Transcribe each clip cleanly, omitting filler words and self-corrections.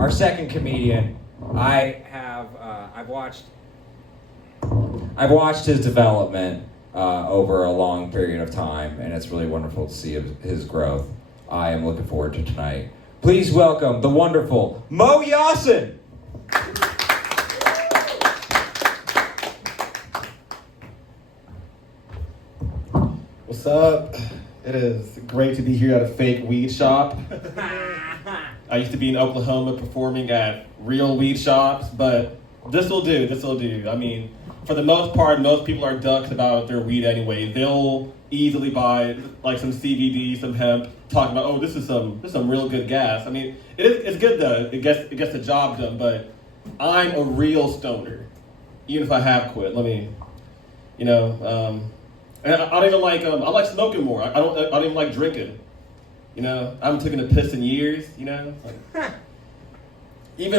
our second comedian. I've watched his development over a long period of time, and it's really wonderful to see his growth. I am looking forward to tonight. Please welcome the wonderful Mo Yasin. What's up? It is great to be here at a fake weed shop. I used to be in Oklahoma performing at real weed shops, but this'll do. I mean, for the most part, most people are ducks about their weed anyway. They'll easily buy like some CBD, some hemp, talking about, oh, this is some real good gas. I mean, it's good though. It gets the job done, but I'm a real stoner. Even if I have quit, and I don't even like, I like smoking more. I don't even like drinking. I haven't taken a piss in years, Even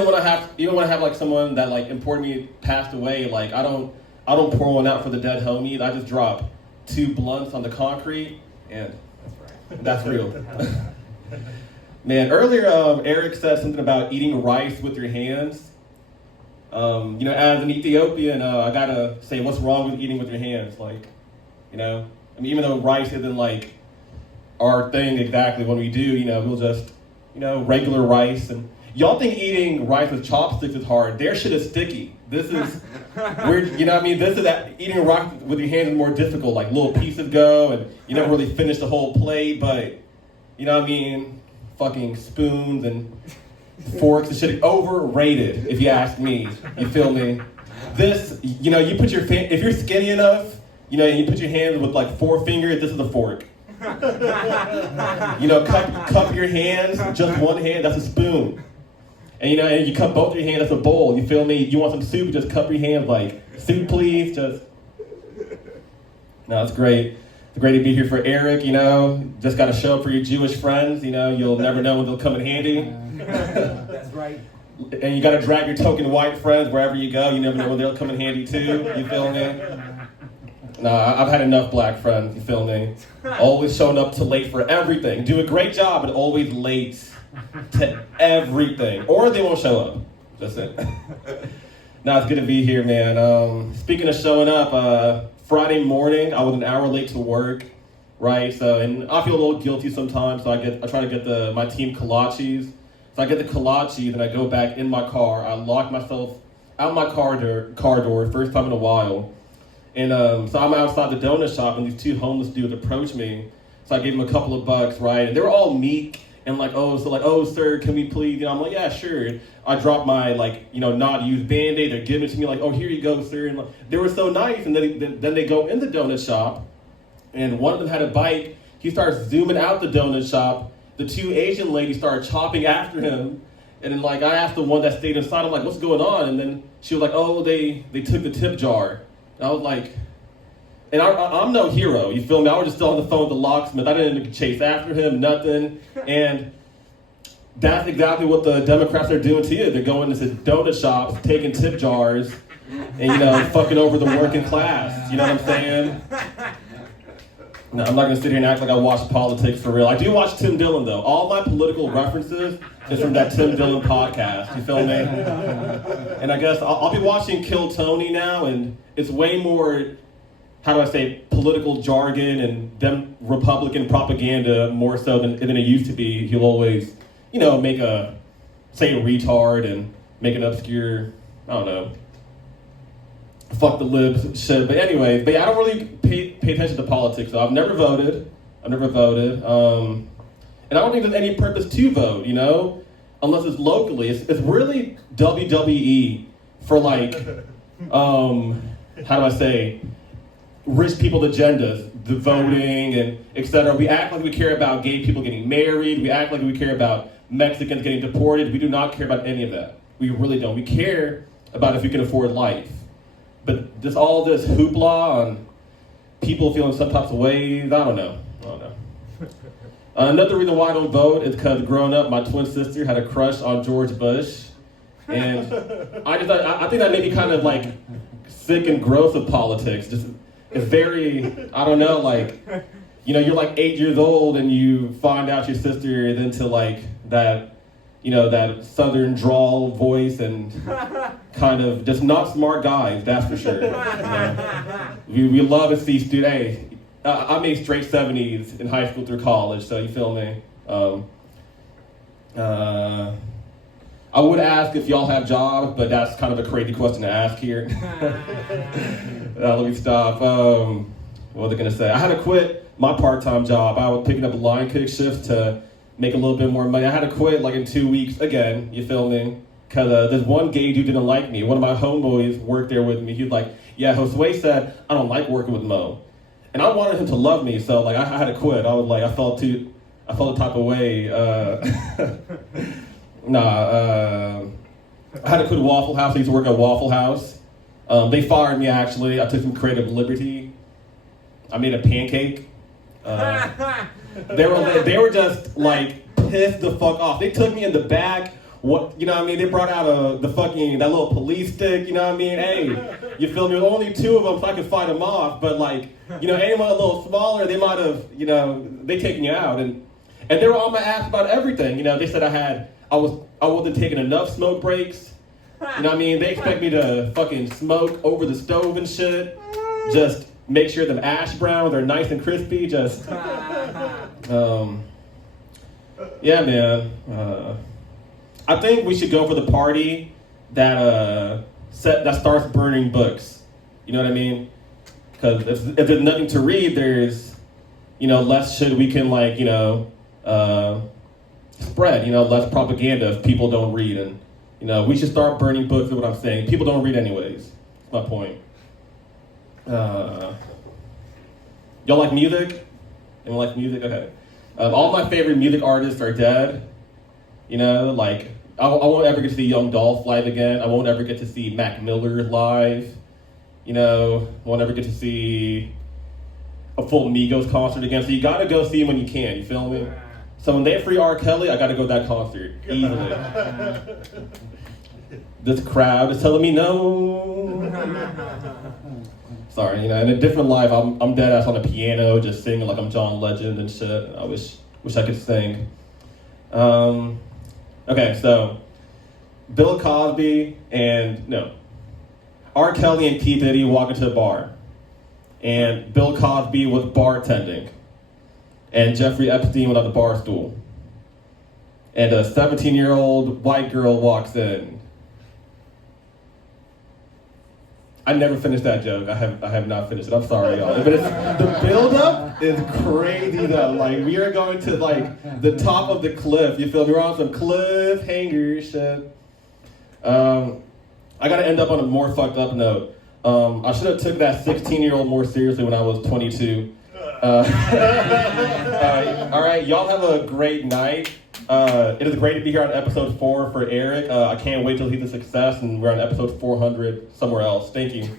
when I have like someone that like important me passed away, like I don't pour one out for the dead homies. I just drop 2 blunts on the concrete, and that's real. Man, earlier Eric said something about eating rice with your hands. As an Ethiopian, I gotta say, what's wrong with eating with your hands? Even though rice isn't like our thing exactly, when we do, we'll just, regular rice. And y'all think eating rice with chopsticks is hard. Their shit is sticky. This is weird, This is that eating rice with your hands is more difficult. Like little pieces go, and you never really finish the whole plate. But fucking spoons and forks and shit, overrated, if you ask me. You feel me? This, you put your if you're skinny enough, you put your hands with like 4 fingers. This is a fork. Cup your hands, just one hand, that's a spoon. And you cup both your hands, that's a bowl. You feel me? You want some soup, just cup your hands like, soup please, just. No, it's great. It's great to be here for Eric, Just got to show up for your Jewish friends, You'll never know when they'll come in handy. That's right. And you got to drag your token white friends wherever you go. You never know when they'll come in handy too. You feel me? Nah, I've had enough black friends, you feel me? Always showing up too late for everything. Do a great job, but always late to everything. Or they won't show up. That's it. Nah, it's good to be here, man. Speaking of showing up, Friday morning, I was an hour late to work, right? And I feel a little guilty sometimes, so I try to get my team kolaches. So I get the kolaches, and I go back in my car. I lock myself out my car door, first time in a while. And so I'm outside the donut shop, and these 2 homeless dudes approach me. So I gave them a couple of bucks, right? And they were all meek and like, oh, sir, can we please? I'm like, yeah, sure. I dropped my not used Band-Aid. They're giving it to me like, oh, here you go, sir. And they were so nice. And then they go in the donut shop, and one of them had a bike. He starts zooming out the donut shop. The 2 Asian ladies started chopping after him. And then I asked the one that stayed inside, I'm like, what's going on? And then she was like, oh, they took the tip jar. And I was like, and I'm no hero, you feel me? I was just still on the phone with the locksmith. I didn't chase after him, nothing. And that's exactly what the Democrats are doing to you. They're going into donut shops, taking tip jars, and, fucking over the working class. You know what I'm saying? No, I'm not going to sit here and act like I watch politics for real. I do watch Tim Dillon, though. All my political references is from that Tim Dillon podcast. You feel me? And I guess I'll be watching Kill Tony now, and it's way more, how do I say, political jargon and Republican propaganda more so than it used to be. He'll always, say a retard and make an obscure, I don't know, fuck the libs shit. But anyway, I don't really pay attention to politics. So I've never voted. And I don't think there's any purpose to vote, unless it's locally. It's really WWE for how do I say, rich people agendas, the voting and etc. We act like we care about gay people getting married. We act like we care about Mexicans getting deported. We do not care about any of that. We really don't. We care about if you can afford life. But just all this hoopla on people feeling some types of ways, I don't know. Another reason why I don't vote is because growing up, my twin sister had a crush on George Bush. And I think that made me kind of sick and gross of politics. Just it's very, I don't know, you're 8 years old and you find out your sister is into that that southern drawl voice and kind of just not smart guys, that's for sure. We love to see students. Hey, I made straight 70s in high school through college, so you feel me? I would ask if y'all have jobs, but that's kind of a crazy question to ask here. Let me stop. What was I gonna say? I had to quit my part-time job. I was picking up a line kick shift to make a little bit more money. I had to quit like in 2 weeks again, you feel me? Because there's one gay dude didn't like me. One of my homeboys worked there with me. He was like, yeah, Josue said, I don't like working with Mo. And I wanted him to love me, so like I had to quit. I was like, I felt the type of way. I had to quit Waffle House. I used to work at Waffle House. They fired me actually. I took some creative liberty. I made a pancake. They were just like pissed the fuck off. They took me in the back. They brought out that little police stick. You know what I mean? Hey, you feel me? There were only 2 of them, so I could fight them off. But anyone a little smaller, they might have, they taken you out. And they were on my ass about everything. They said I wasn't taking enough smoke breaks. They expect me to fucking smoke over the stove and shit. Just make sure them ash brown, they're nice and crispy. Just, yeah, man. I think we should go for the party that starts burning books. You know what I mean? Because if there's nothing to read, there's, less shit we can spread. Less propaganda if people don't read. And we should start burning books. Is what I'm saying. People don't read anyways. That's my point. Y'all like music? Anyone like music? Okay. All my favorite music artists are dead. I won't ever get to see Young Dolph live again. I won't ever get to see Mac Miller live. I won't ever get to see a full Migos concert again. So you gotta go see him when you can, you feel me? So when they free R. Kelly, I gotta go to that concert, easily. This crowd is telling me no. Sorry, in a different life, I'm dead ass on the piano, just singing like I'm John Legend and shit. I wish I could sing. Okay, so Bill Cosby R. Kelly and P. Diddy walk into a bar, and Bill Cosby was bartending, and Jeffrey Epstein was on the bar stool, and a 17-year-old white girl walks in. I never finished that joke. I have not finished it. I'm sorry, y'all. But the build-up is crazy, though. We are going to, the top of the cliff. You feel me? We're on some cliffhanger shit. I got to end up on a more fucked up note. I should have took that 16-year-old more seriously when I was 22. All right, y'all have a great night. It is great to be here on episode 4 for Eric. I can't wait till he's a success, and we're on episode 400 somewhere else. Thank you.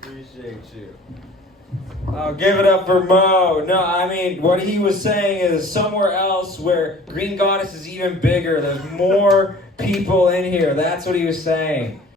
Appreciate you. Oh, give it up for Mo. No, what he was saying is somewhere else where Green Goddess is even bigger. There's more people in here. That's what he was saying.